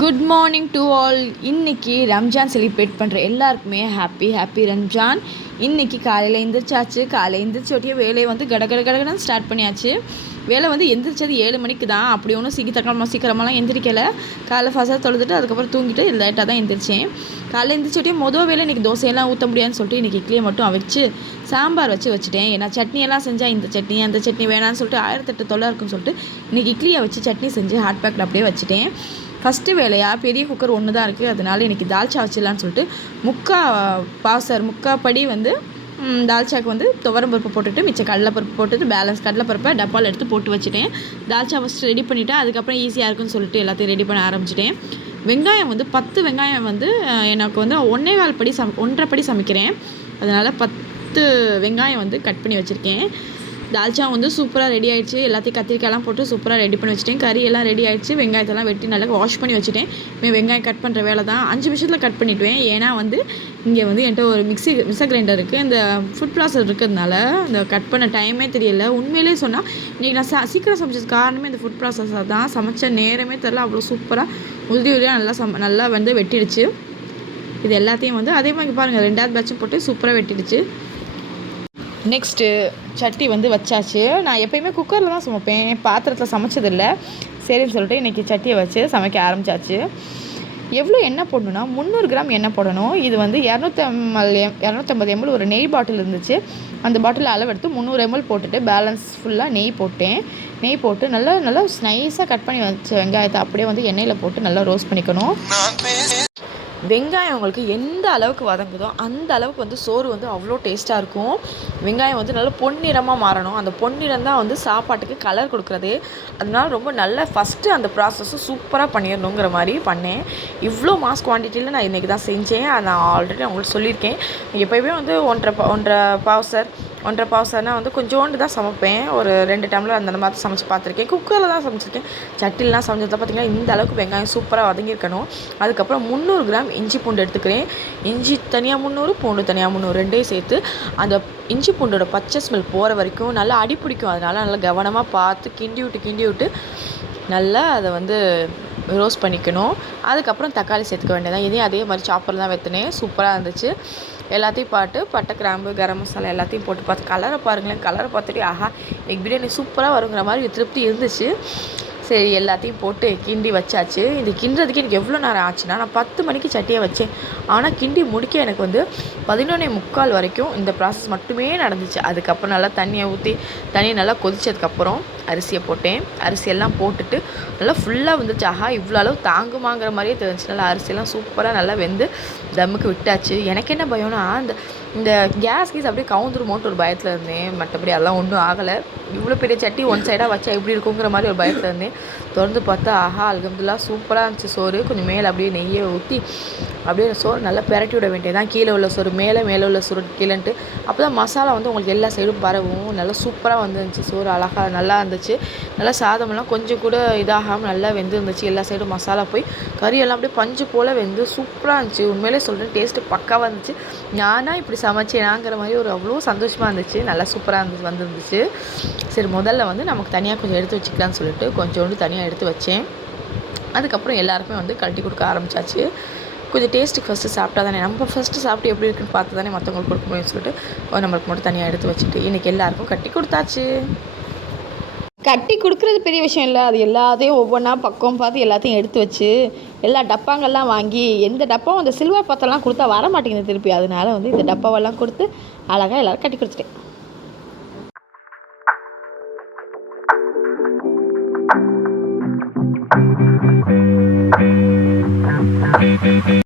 Good morning to all. இன்றைக்கி Ramzan celebrate பண்ணுற எல்லாருக்குமே ஹாப்பி ரம்ஜான். இன்றைக்கி காலையில் எந்திரிச்சாச்சு. காலையில் எந்திரிச்சோட்டியே வேலையை வந்து கடகடன்னு ஸ்டார்ட் பண்ணியாச்சு. வேலை வந்து எந்திரிச்சது 7 மணிக்கு தான். அப்படி ஒன்றும் சீக்கிரமாலாம் எந்திரிக்கலை. காலைல ஃபஸ்ட்டாக தொழுதுட்டு அதுக்கப்புறம் தூங்கிட்டு லேட்டாக தான் எந்திரிச்சேன். காலையில் எந்திரிச்சோட்டியே வேலை இன்றைக்கி தோசையெல்லாம் ஊற்ற முடியாதுன்னு சொல்லிட்டு இன்றைக்கி இட்லியை மட்டும் வச்சு சாம்பார் வச்சுட்டேன். ஏன்னா சட்னியெல்லாம் செஞ்சால் இந்த சட்னி அந்த சட்னி வேணான்னு சொல்லிட்டு 1008 தொல்லை இருக்குன்னு சொல்லிட்டு இன்றைக்கி இட்லியை வச்சு சட்னி செஞ்சு ஹாட் பேக்கில் அப்படியே வச்சுட்டேன். ஃபஸ்ட்டு வேலையாக பெரிய குக்கர் ஒன்று தான் இருக்குது. அதனால இன்றைக்கி தால்ச்சா வச்சிடலான்னு சொல்லிட்டு முக்கால் படி வந்து தால்ச்சாவுக்கு வந்து துவரம்பருப்பு போட்டுட்டு மிச்சம் கடலைப்பருப்பு போட்டுட்டு பேலன்ஸ் கடலைப்பருப்பை டப்பாவில் எடுத்து போட்டு வச்சுட்டேன். தால்ச்சா ஃபஸ்ட்டு ரெடி பண்ணிவிட்டேன். அதுக்கப்புறம் ஈஸியாக இருக்குன்னு சொல்லிட்டு எல்லாத்தையும் ரெடி பண்ண ஆரம்பிச்சிட்டேன். வெங்காயம் வந்து 10 வெங்காயம் வந்து எனக்கு வந்து 1.25 படி சமைக்கிறேன். அதனால் 10 வெங்காயம் வந்து கட் பண்ணி வச்சுருக்கேன். தால்ச்சா வந்து சூப்பராக ரெடி ஆகிடுச்சு. எல்லாத்தையும் கத்திரிக்காயெல்லாம் போட்டு சூப்பராக ரெடி பண்ணி வச்சுட்டேன். கறி எல்லாம் ரெடி ஆகிடுச்சு. வெங்காயத்தெல்லாம் வெட்டி நல்லா வாஷ் பண்ணி வச்சுட்டேன். வெங்காயம் கட் பண்ணுற வேலை தான் 5 நிமிஷத்தில் கட் பண்ணிவிடுவேன். ஏன்னா வந்து இங்கே வந்து என்கிட்ட ஒரு மிக்சர் கிரைண்டர் இருக்குது. இந்த ஃபுட் ப்ராசர் இருக்கிறதுனால இந்த கட் பண்ண டைமே தெரியல. உண்மையிலே சொன்னால் இன்றைக்கி நான் சீக்கிரம் சமைச்சது காரணமே இந்த ஃபுட் ப்ராசஸர் தான். சமைச்ச நேரமே தெரியல. அவ்வளோ சூப்பராக உதிரியாக நல்லா வந்து வெட்டிடுச்சு. இது எல்லாத்தையும் வந்து அதே மாதிரி பாருங்கள் 2வது பேட்சும் போட்டு சூப்பராக வெட்டிடுச்சு. நெக்ஸ்ட்டு சட்டி வந்து வச்சாச்சு. நான் எப்போயுமே குக்கரில் தான் சமைப்பேன், பாத்திரத்தில் சமைச்சதில்லை. சரின்னு சொல்லிட்டு இன்றைக்கி சட்டியை வச்சு சமைக்க ஆரம்பித்தாச்சு. எவ்வளோ எண்ணெய் போடணுன்னா 300 கிராம் எண்ணெய் போடணும். இது வந்து 250 ml ஒரு நெய் பாட்டில் இருந்துச்சு. அந்த பாட்டில் அளவெடுத்து 300 ml போட்டுட்டு பேலன்ஸ் ஃபுல்லாக நெய் போட்டேன். நெய் போட்டு நல்லா நைஸாக கட் பண்ணி வச்ச வெங்காயத்தை அப்படியே வந்து எண்ணெயில் போட்டு நல்லா ரோஸ்ட் பண்ணிக்கணும். வெங்காயம் உங்களுக்கு எந்த அளவுக்கு வதங்குதோ அந்த அளவுக்கு வந்து சோறு வந்து அவ்வளோ டேஸ்ட்டாக இருக்கும். வெங்காயம் வந்து நல்லா பொன்னிறமாக மாறணும். அந்த பொன்னிறம் தான் வந்து சாப்பாட்டுக்கு கலர் கொடுக்குறது. அதனால ரொம்ப நல்லா ஃபஸ்ட்டு அந்த ப்ராசஸ்ஸை சூப்பராக பண்ணிடணுங்கிற மாதிரி பண்ணேன். இவ்வளோ மாஸ் குவான்டிட்டியில் நான் இன்றைக்கி தான் செஞ்சேன். அதை நான் ஆல்ரெடி அவங்களுக்கு சொல்லியிருக்கேன். எப்போயுமே வந்து 1.5 பாவசர்னால் வந்து கொஞ்சோண்டு தான் சமைப்பேன். ஒரு 2 டம்ளர் அந்த மாதிரி சமைச்சு பார்த்துருக்கேன். குக்கரில் தான் சமைச்சிருக்கேன். சட்டிலாம் சமைச்சதை பார்த்திங்கன்னா இந்த அளவுக்கு வெங்காயம் சூப்பராக வதங்கியிருக்கணும். அதுக்கப்புறம் 300 கிராம் இஞ்சி பூண்டு எடுத்துக்கிறேன். இஞ்சி தனியாக 300, பூண்டு தனியாக 300, ரெண்டையும் சேர்த்து அந்த இஞ்சி பூண்டோட பச்சை ஸ்மெல் போகிற வரைக்கும் நல்லா அடி பிடிக்கும். அதனால் நல்லா கவனமாக பார்த்து கிண்டி விட்டு நல்லா அதை வந்து ரோஸ்ட் பண்ணிக்கணும். அதுக்கப்புறம் தக்காளி சேர்த்துக்க வேண்டியதான். இதையும் அதே மாதிரி சாப்பரில் தான் வெற்றினேன். சூப்பராக இருந்துச்சு. எல்லாத்தையும் பட்டை, கிராம்பு, கரம் மசாலா எல்லாத்தையும் போட்டு பார்த்து கலரை பாருங்களேன். கலரை பார்த்துட்டு ஆஹா எக் பிரியாணி சூப்பராக வருங்கிற மாதிரி திருப்தி இருந்துச்சு. சரி எல்லாத்தையும் போட்டு கிண்டி வச்சாச்சு. இது கிண்டுறதுக்கு எனக்கு எவ்வளோ நேரம் ஆச்சுன்னா நான் 10 மணிக்கு சட்டியை வச்சேன். ஆனால் கிண்டி முடிக்க எனக்கு வந்து 11:45 வரைக்கும் இந்த ப்ராசஸ் மட்டுமே நடந்துச்சு. அதுக்கப்புறம் நல்லா தண்ணியை ஊற்றி தண்ணி நல்லா கொதிச்சதுக்கப்புறம் அரிசியை போட்டேன். அரிசியெல்லாம் போட்டுட்டு நல்லா ஃபுல்லாக வந்துச்சு. ஆஹா இவ்வளோ அளவு தாங்குமாங்கிற மாதிரியே தெரிஞ்சிச்சு. நல்லா அரிசியெல்லாம் சூப்பராக நல்லா வெந்து தம்முக்கு விட்டாச்சு. எனக்கு என்ன பயம்னா இந்த கேஸ் அப்படியே கவுந்துருமோன்ட்டு ஒரு பயத்தில் இருந்தேன். மற்றபடி அதெல்லாம் ஒன்றும் ஆகலை. இவ்வளோ பெரிய சட்டி ஒன் சைடாக வச்சா எப்படி இருக்குங்கிற மாதிரி ஒரு பயத்தில் இருந்தேன். திறந்து பார்த்தா ஆஹா அல்ஹம்துலில்லாஹ் சூப்பராக இருந்துச்சு சோறு. கொஞ்சம் மேலே அப்படியே நெய்யை ஊற்றி அப்படியே சோறு நல்லா பெரட்டி விட வேண்டியதான். கீழே உள்ள சோறு மேலே உள்ள சோறு கீழேன்ட்டு. அப்போ தான் மசாலா வந்து உங்களுக்கு எல்லா சைடும் பரவும். நல்லா சூப்பராக வந்துருந்துச்சு சோறு. அழகாக நல்லா இருந்துச்சு. நல்லா சாதமெல்லாம் கொஞ்சம் கூட இதாகாமல் நல்லா வெந்துருந்துச்சு. எல்லா சைடும் மசாலா போய் கறியெல்லாம் அப்படியே பஞ்சு போல் வெந்து சூப்பராக இருந்துச்சு. உண்மையிலே சொல்கிறேன் டேஸ்ட்டு பக்காவாக இருந்துச்சு. நானாக இப்படி சமைச்சேனாங்கிற மாதிரி ஒரு அவ்வளோ சந்தோஷமாக இருந்துச்சு. நல்லா சூப்பராக வந்துருந்துச்சு. சரி முதல்ல வந்து நமக்கு தனியாக கொஞ்சம் எடுத்து வச்சுக்கலான்னு சொல்லிட்டு கொஞ்சோண்டு தனியாக எடுத்து வச்சேன். அதுக்கப்புறம் எல்லாருக்குமே வந்து கழட்டி கொடுக்க ஆரம்பித்தாச்சு. கொஞ்சம் டேஸ்ட்டுக்கு ஃபஸ்ட்டு சாப்பிட்டா தானே நம்ம ஃபஸ்ட்டு சாப்பிட்டு எப்படி இருக்குன்னு பார்த்து தானே மற்றவங்களுக்கு கொடுக்க முடியும்னு சொல்லிட்டு நம்மளுக்கு மட்டும் தனியாக எடுத்து வச்சுட்டு இன்றைக்கி எல்லாேருக்கும் கட்டி கொடுத்தாச்சு. கட்டி கொடுக்குறது பெரிய விஷயம் இல்லை. அது எல்லாத்தையும் ஒவ்வொன்றா பக்கம் பார்த்து எல்லாத்தையும் எடுத்து வச்சு எல்லா டப்பாங்கள்லாம் வாங்கி எந்த டப்பாவும் அந்த சில்வர் பாத்திரம்லாம் கொடுத்தா வர மாட்டேங்குது திருப்பி. அதனால் வந்து இந்த டப்பாவெல்லாம் கொடுத்து அழகாக எல்லோரும் கட்டி கொடுத்துட்டேன்.